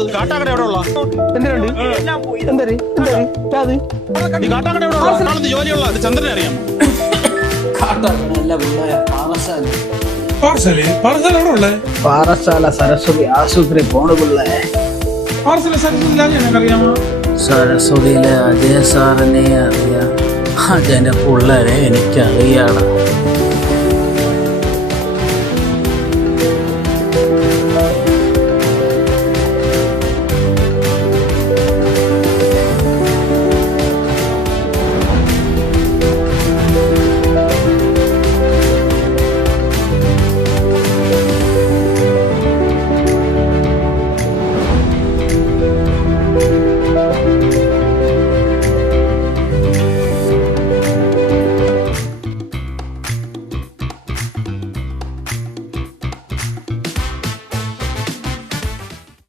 ഉള്ളത്? കാട്ടാക്കട എവിടെ ഉള്ള? കാട്ടാക്കട എവിടെ ഉള്ള? ജോലിയുള്ള ചന്ദ്രനെ അറിയാം. പാറശാല സരസ്വതി ആശുപത്രി പോണ പിള്ളേ. സരസ്വതിയിലെ അജയ സാറിനെ അറിയാം. അജയന്റെ പിള്ളേരെ എനിക്കറിയാടാ.